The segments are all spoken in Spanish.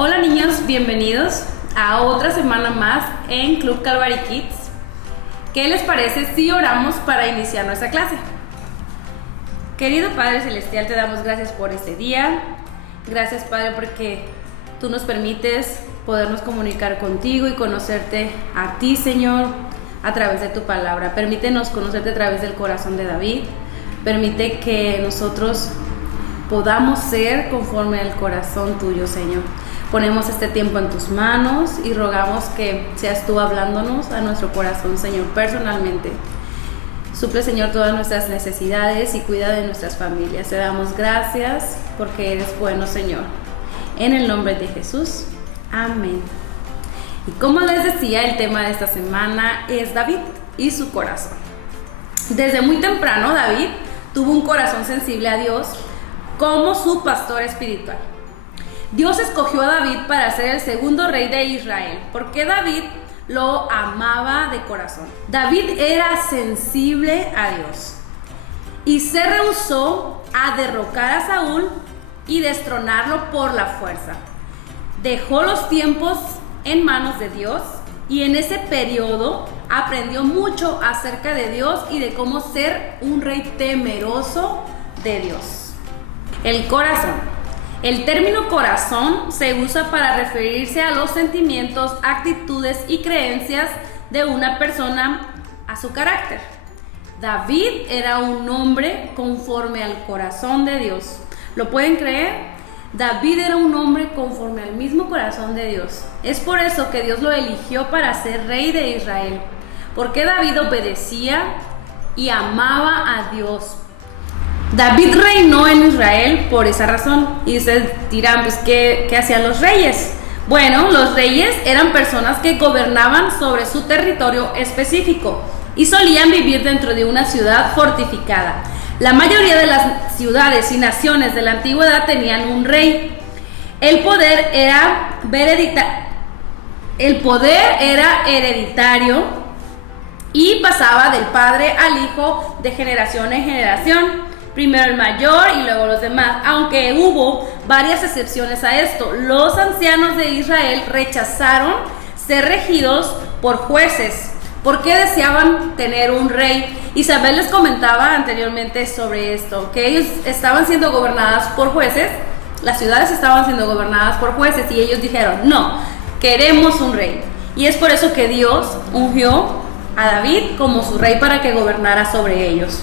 Hola niños, bienvenidos a otra semana más en Club Calvary Kids. ¿Qué les parece si oramos para iniciar nuestra clase? Querido Padre Celestial, te damos gracias por este día. Gracias, Padre, porque tú nos permites podernos comunicar contigo y conocerte a ti, Señor, a través de tu palabra. Permítenos conocerte a través del corazón de David. Permite que nosotros podamos ser conforme al corazón tuyo, Señor. Ponemos este tiempo en tus manos y rogamos que seas tú hablándonos a nuestro corazón, Señor, personalmente. Suple, Señor, todas nuestras necesidades y cuida de nuestras familias. Te damos gracias porque eres bueno, Señor. En el nombre de Jesús, amén. Y como les decía, el tema de esta semana es David y su corazón. Desde muy temprano, David tuvo un corazón sensible a Dios como su pastor espiritual. Dios escogió a David para ser el segundo rey de Israel, porque David lo amaba de corazón. David era sensible a Dios y se rehusó a derrocar a Saúl y destronarlo por la fuerza. Dejó los tiempos en manos de Dios y en ese periodo aprendió mucho acerca de Dios y de cómo ser un rey temeroso de Dios. El corazón. El término corazón se usa para referirse a los sentimientos, actitudes y creencias de una persona, a su carácter. David era un hombre conforme al corazón de Dios. ¿Lo pueden creer? David era un hombre conforme al mismo corazón de Dios. Es por eso que Dios lo eligió para ser rey de Israel, porque David obedecía y amaba a Dios. David reinó en Israel por esa razón. Y ustedes dirán, pues, ¿qué hacían los reyes? Bueno, los reyes eran personas que gobernaban sobre su territorio específico y solían vivir dentro de una ciudad fortificada. La mayoría de las ciudades y naciones de la antigüedad tenían un rey. El poder era hereditario y pasaba del padre al hijo de generación en generación. Primero el mayor y luego los demás, aunque hubo varias excepciones a esto. Los ancianos de Israel rechazaron ser regidos por jueces porque deseaban tener un rey. Isabel les comentaba anteriormente sobre esto, que ellos estaban siendo gobernadas por jueces, las ciudades estaban siendo gobernadas por jueces y ellos dijeron, no, queremos un rey. Y es por eso que Dios ungió a David como su rey para que gobernara sobre ellos.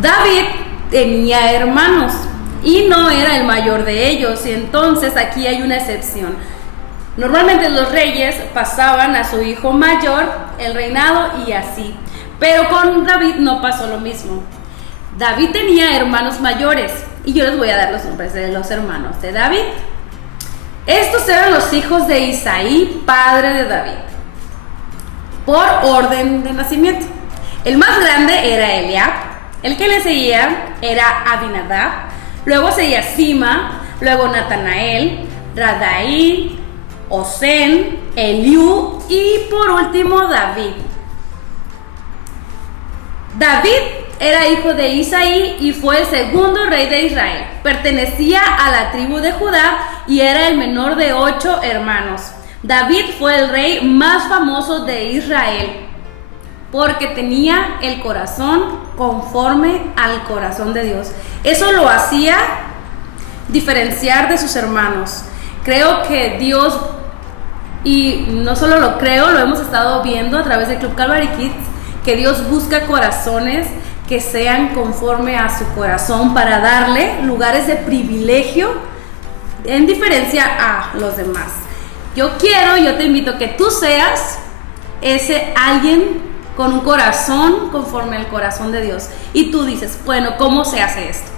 David tenía hermanos y no era el mayor de ellos, y entonces aquí hay una excepción. Normalmente los reyes pasaban a su hijo mayor el reinado y así, pero con David no pasó lo mismo. David tenía hermanos mayores y yo les voy a dar los nombres de los hermanos de David. Estos eran los hijos de Isaí, padre de David, por orden de nacimiento. El más grande era Eliab. El que le seguía era Abinadab, luego seguía Sima, luego Natanael, Radaí, Osén, Eliú y por último David. David era hijo de Isaí y fue el segundo rey de Israel. Pertenecía a la tribu de Judá y era el menor de 8 hermanos. David fue el rey más famoso de Israel porque tenía el corazón conforme al corazón de Dios. Eso lo hacía diferenciar de sus hermanos. Creo que Dios, y no solo lo creo, lo hemos estado viendo a través del Club Calvary Kids, que Dios busca corazones que sean conforme a su corazón para darle lugares de privilegio en diferencia a los demás. Yo te invito a que tú seas ese alguien con un corazón conforme al corazón de Dios. Y tú dices, bueno, ¿cómo se hace esto?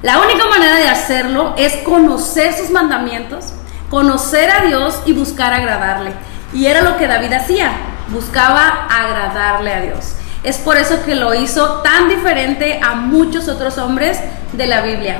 La única manera de hacerlo es conocer sus mandamientos, conocer a Dios y buscar agradarle. Y era lo que David hacía, buscaba agradarle a Dios. Es por eso que lo hizo tan diferente a muchos otros hombres de la Biblia.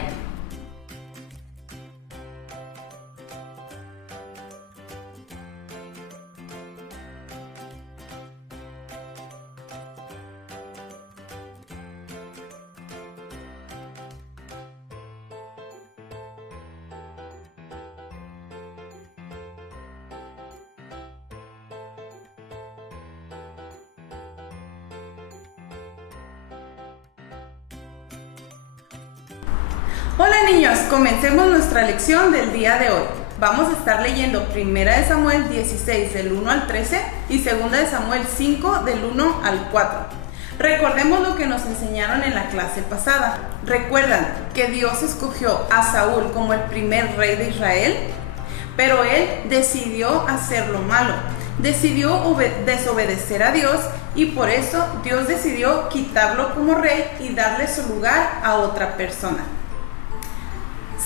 Hola niños, comencemos nuestra lección del día de hoy. Vamos a estar leyendo 1 Samuel 16 del 1 al 13 y 2 Samuel 5 del 1 al 4. Recordemos lo que nos enseñaron en la clase pasada. ¿Recuerdan que Dios escogió a Saúl como el primer rey de Israel? Pero él decidió hacer lo malo, decidió desobedecer a Dios y por eso Dios decidió quitarlo como rey y darle su lugar a otra persona.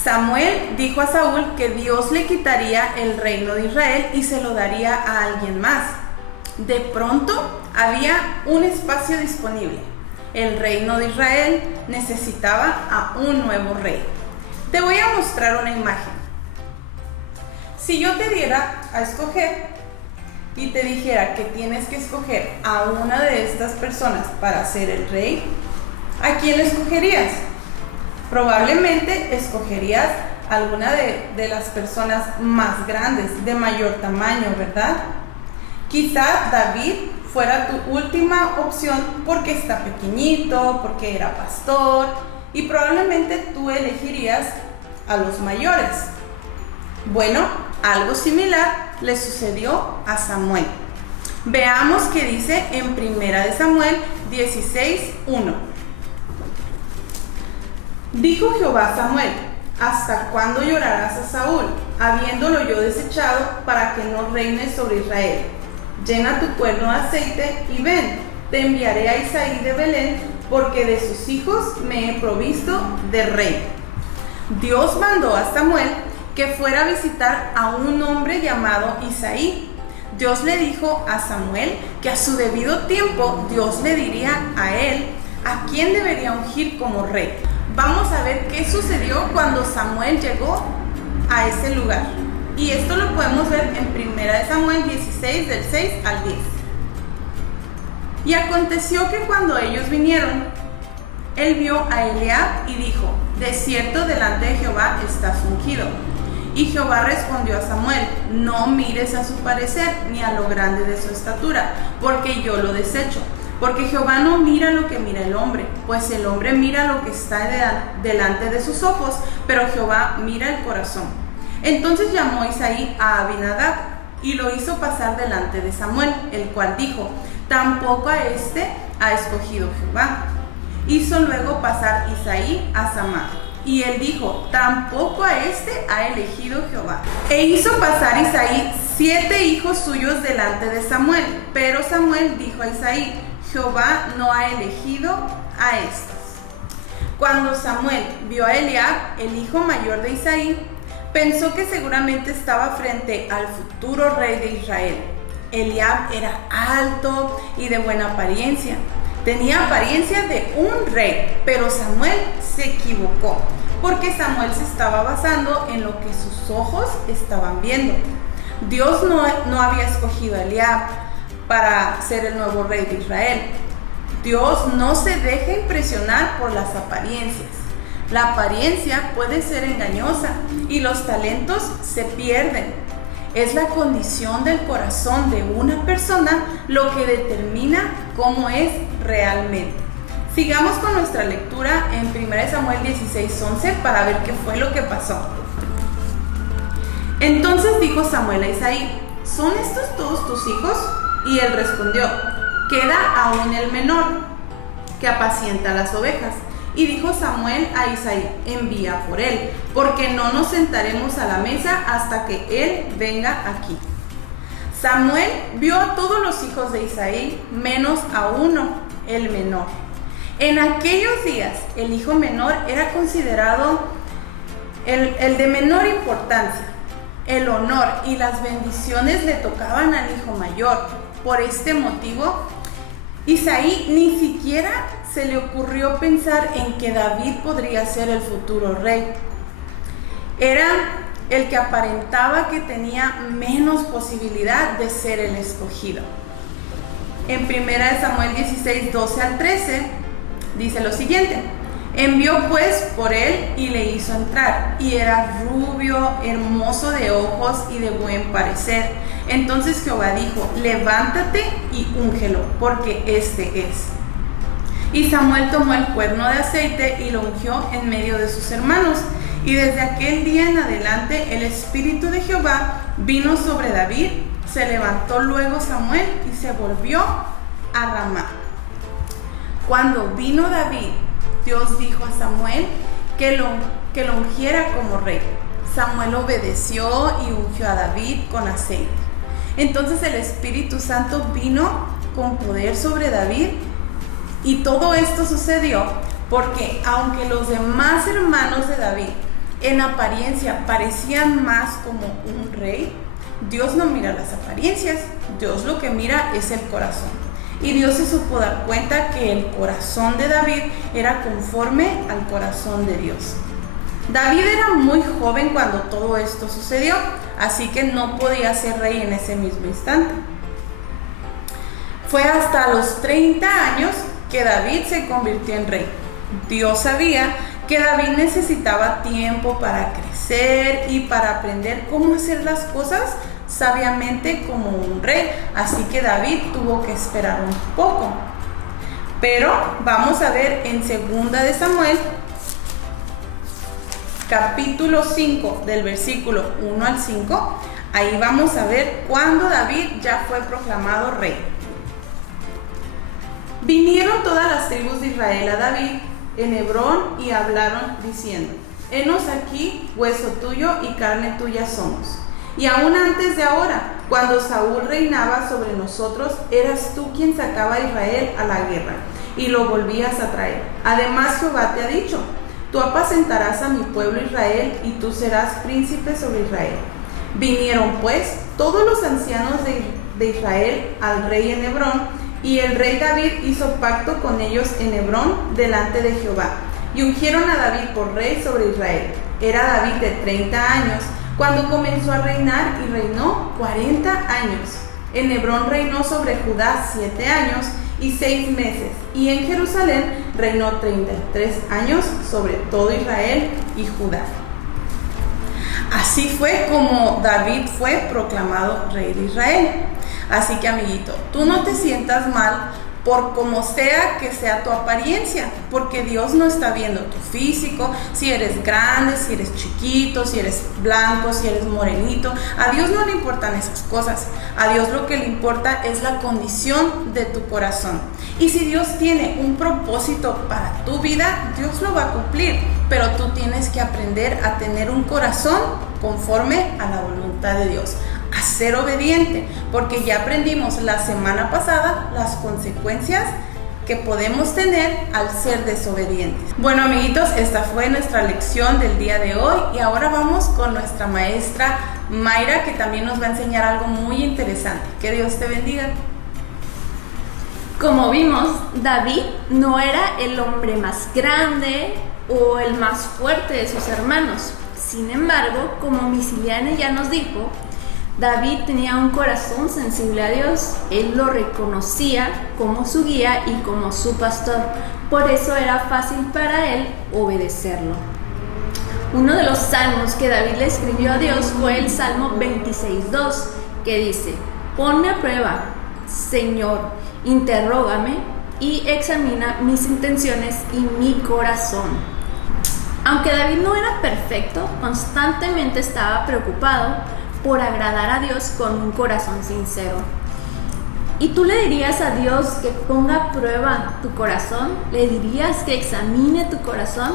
Samuel dijo a Saúl que Dios le quitaría el reino de Israel y se lo daría a alguien más. De pronto había un espacio disponible. El reino de Israel necesitaba a un nuevo rey. Te voy a mostrar una imagen. Si yo te diera a escoger y te dijera que tienes que escoger a una de estas personas para ser el rey, ¿a quién escogerías? Probablemente escogerías a alguna de las personas más grandes, de mayor tamaño, ¿verdad? Quizá David fuera tu última opción porque está pequeñito, porque era pastor, y probablemente tú elegirías a los mayores. Bueno, algo similar le sucedió a Samuel. Veamos qué dice en 1 Samuel 16:1. Dijo Jehová a Samuel: ¿hasta cuándo llorarás a Saúl, habiéndolo yo desechado, para que no reine sobre Israel? Llena tu cuerno de aceite y ven, te enviaré a Isaí de Belén, porque de sus hijos me he provisto de rey. Dios mandó a Samuel que fuera a visitar a un hombre llamado Isaí. Dios le dijo a Samuel que a su debido tiempo Dios le diría a él a quién debería ungir como rey. Vamos a ver qué sucedió cuando Samuel llegó a ese lugar. Y esto lo podemos ver en 1 Samuel 16 del 6 al 10. Y aconteció que cuando ellos vinieron, él vio a Eliab y dijo: de cierto delante de Jehová estás ungido. Y Jehová respondió a Samuel: no mires a su parecer ni a lo grande de su estatura, porque yo lo desecho. Porque Jehová no mira lo que mira el hombre, pues el hombre mira lo que está delante de sus ojos, pero Jehová mira el corazón. Entonces llamó Isaí a Abinadab y lo hizo pasar delante de Samuel, el cual dijo: tampoco a este ha escogido Jehová. Hizo luego pasar Isaí a Samá, y él dijo: tampoco a este ha elegido Jehová. E hizo pasar Isaí 7 hijos suyos delante de Samuel, pero Samuel dijo a Isaí: Jehová no ha elegido a estos. Cuando Samuel vio a Eliab, el hijo mayor de Isaí, pensó que seguramente estaba frente al futuro rey de Israel. Eliab era alto y de buena apariencia. Tenía apariencia de un rey, pero Samuel se equivocó, porque Samuel se estaba basando en lo que sus ojos estaban viendo. Dios no había escogido a Eliab para ser el nuevo rey de Israel. Dios no se deja impresionar por las apariencias. La apariencia puede ser engañosa y los talentos se pierden. Es la condición del corazón de una persona lo que determina cómo es realmente. Sigamos con nuestra lectura en 1 Samuel 16:11 para ver qué fue lo que pasó. Entonces dijo Samuel a Isaí: ¿son estos todos tus hijos? Y él respondió: queda aún el menor, que apacienta las ovejas. Y dijo Samuel a Isaí: envía por él, porque no nos sentaremos a la mesa hasta que él venga aquí. Samuel vio a todos los hijos de Isaí, menos a uno, el menor. En aquellos días, el hijo menor era considerado el de menor importancia. El honor y las bendiciones le tocaban al hijo mayor. Por este motivo, Isaí ni siquiera se le ocurrió pensar en que David podría ser el futuro rey. Era el que aparentaba que tenía menos posibilidad de ser el escogido. En 1 Samuel 16, 12 al 13, dice lo siguiente: envió pues por él y le hizo entrar, y era rubio, hermoso de ojos y de buen parecer. Entonces Jehová dijo: levántate y úngelo, porque este es. Y Samuel tomó el cuerno de aceite y lo ungió en medio de sus hermanos. Y desde aquel día en adelante el Espíritu de Jehová vino sobre David. Se levantó luego Samuel y se volvió a Ramá. Cuando vino David, Dios dijo a Samuel que lo ungiera como rey. Samuel obedeció y ungió a David con aceite. Entonces el Espíritu Santo vino con poder sobre David, y todo esto sucedió porque aunque los demás hermanos de David en apariencia parecían más como un rey, Dios no mira las apariencias, Dios lo que mira es el corazón. Y Dios se supo dar cuenta que el corazón de David era conforme al corazón de Dios. David era muy joven cuando todo esto sucedió, así que no podía ser rey en ese mismo instante. Fue hasta los 30 años que David se convirtió en rey. Dios sabía que David necesitaba tiempo para crecer y para aprender cómo hacer las cosas sabiamente como un rey, así que David tuvo que esperar un poco. Pero vamos a ver en 2 de Samuel, capítulo 5, del versículo 1 al 5, ahí vamos a ver cuándo David ya fue proclamado rey. Vinieron todas las tribus de Israel a David en Hebrón y hablaron diciendo: Henos aquí, hueso tuyo y carne tuya somos. Y aún antes de ahora, cuando Saúl reinaba sobre nosotros, eras tú quien sacaba a Israel a la guerra y lo volvías a traer. Además, Jehová te ha dicho: tú apacentarás a mi pueblo Israel y tú serás príncipe sobre Israel. Vinieron pues todos los ancianos de Israel al rey en Hebrón, y el rey David hizo pacto con ellos en Hebrón delante de Jehová, y ungieron a David por rey sobre Israel. Era David de 30 años cuando comenzó a reinar, y reinó 40 años. En Hebrón reinó sobre Judá 7 años y 6 meses, y en Jerusalén reinó 33 años sobre todo Israel y Judá. Así fue como David fue proclamado rey de Israel. Así que, amiguito, tú no te sientas mal por como sea que sea tu apariencia, porque Dios no está viendo tu físico, si eres grande, si eres chiquito, si eres blanco, si eres morenito. A Dios no le importan esas cosas. A Dios lo que le importa es la condición de tu corazón. Y si Dios tiene un propósito para tu vida, Dios lo va a cumplir, pero tú tienes que aprender a tener un corazón conforme a la voluntad de Dios, a ser obediente, porque ya aprendimos la semana pasada las consecuencias que podemos tener al ser desobedientes. Bueno, amiguitos, esta fue nuestra lección del día de hoy, y ahora vamos con nuestra maestra Mayra, que también nos va a enseñar algo muy interesante. Que Dios te bendiga. Como vimos, David no era el hombre más grande o el más fuerte de sus hermanos. Sin embargo, como Misiliane ya nos dijo, David tenía un corazón sensible a Dios. Él lo reconocía como su guía y como su pastor. Por eso era fácil para él obedecerlo. Uno de los salmos que David le escribió a Dios fue el Salmo 26:2, que dice: ponme a prueba, Señor, interrógame y examina mis intenciones y mi corazón. Aunque David no era perfecto, constantemente estaba preocupado por agradar a Dios con un corazón sincero. ¿Y tú le dirías a Dios que ponga a prueba tu corazón? ¿Le dirías que examine tu corazón?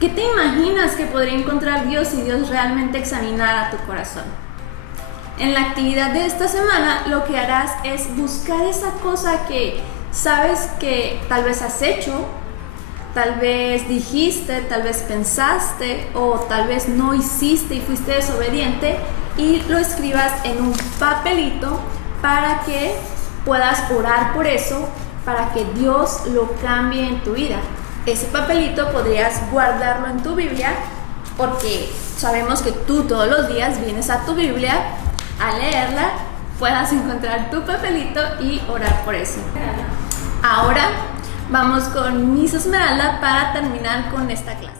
¿Qué te imaginas que podría encontrar Dios si Dios realmente examinara tu corazón? En la actividad de esta semana, lo que harás es buscar esa cosa que sabes que tal vez has hecho, tal vez dijiste, tal vez pensaste, o tal vez no hiciste y fuiste desobediente, y lo escribas en un papelito para que puedas orar por eso, para que Dios lo cambie en tu vida. Ese papelito podrías guardarlo en tu Biblia, porque sabemos que tú todos los días vienes a tu Biblia a leerla, puedas encontrar tu papelito y orar por eso. Ahora vamos con Miss Esmeralda para terminar con esta clase.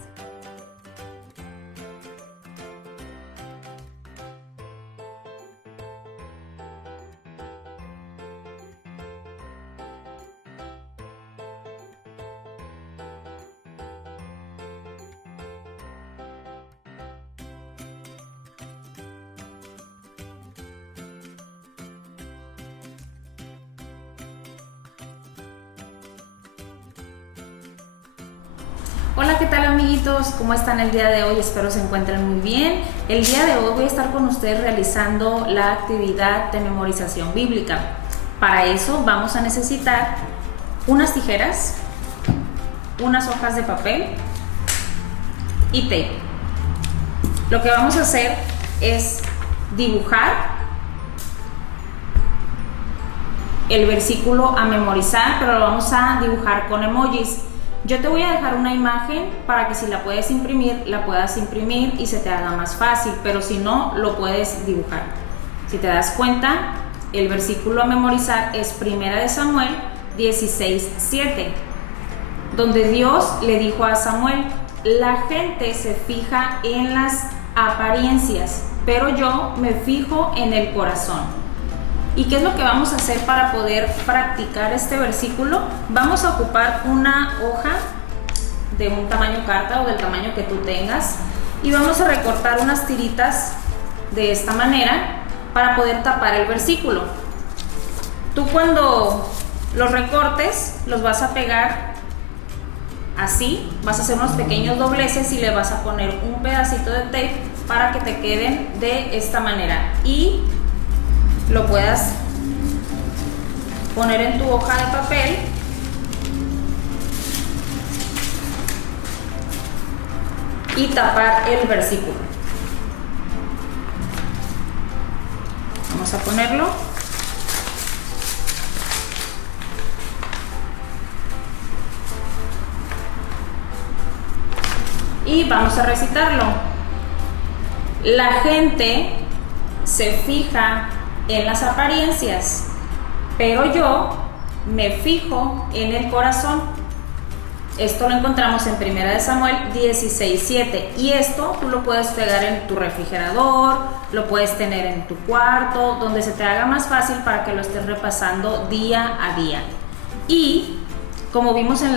amiguitos? ¿Cómo están el día de hoy? Espero se encuentren muy bien. El día de hoy voy a estar con ustedes realizando la actividad de memorización bíblica. Para eso vamos a necesitar unas tijeras, unas hojas de papel y tape. Lo que vamos a hacer es dibujar el versículo a memorizar, pero lo vamos a dibujar con emojis. Yo te voy a dejar una imagen para que si la puedes imprimir, la puedas imprimir y se te haga más fácil, pero si no, lo puedes dibujar. Si te das cuenta, el versículo a memorizar es 1 Samuel 16:7, donde Dios le dijo a Samuel: la gente se fija en las apariencias, pero yo me fijo en el corazón. ¿Y qué es lo que vamos a hacer para poder practicar este versículo? Vamos a ocupar una hoja de un tamaño carta o del tamaño que tú tengas y vamos a recortar unas tiritas de esta manera para poder tapar el versículo. Tú cuando los recortes los vas a pegar así, vas a hacer unos pequeños dobleces y le vas a poner un pedacito de tape para que te queden de esta manera y lo puedas poner en tu hoja de papel y tapar el versículo. Vamos a ponerlo. Y vamos a recitarlo. La gente se fija en las apariencias, pero yo me fijo en el corazón. Esto lo encontramos en 1 Samuel 16:7 y esto tú lo puedes pegar en tu refrigerador, lo puedes tener en tu cuarto, donde se te haga más fácil para que lo estés repasando día a día. Y como vimos en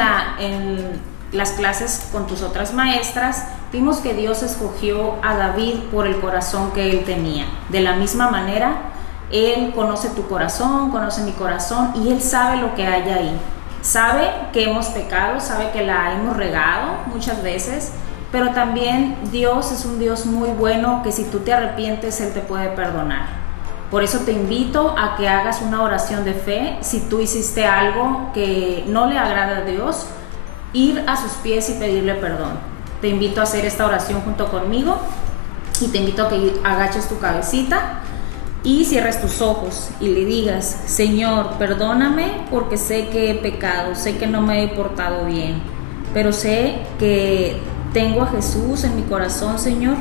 las clases con tus otras maestras, vimos que Dios escogió a David por el corazón que él tenía. De la misma manera, Él conoce tu corazón, conoce mi corazón y Él sabe lo que hay ahí. Sabe que hemos pecado, sabe que la hemos regado muchas veces, pero también Dios es un Dios muy bueno que si tú te arrepientes, Él te puede perdonar. Por eso te invito a que hagas una oración de fe. Si tú hiciste algo que no le agrada a Dios, ir a sus pies y pedirle perdón. Te invito a hacer esta oración junto conmigo y te invito a que agaches tu cabecita y cierres tus ojos y le digas: Señor, perdóname porque sé que he pecado, sé que no me he portado bien, pero sé que tengo a Jesús en mi corazón, Señor,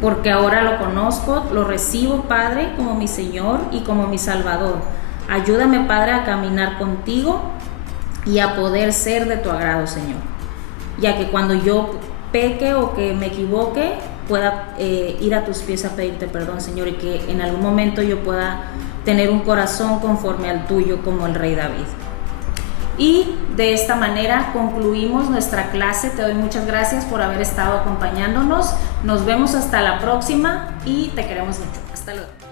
porque ahora lo conozco, lo recibo, Padre, como mi Señor y como mi Salvador. Ayúdame, Padre, a caminar contigo y a poder ser de tu agrado, Señor, ya que cuando yo peque o que me equivoque, pueda ir a tus pies a pedirte perdón, Señor, y que en algún momento yo pueda tener un corazón conforme al tuyo como el rey David. Y de esta manera concluimos nuestra clase. Te doy muchas gracias por haber estado acompañándonos. Nos vemos hasta la próxima y te queremos mucho. Hasta luego.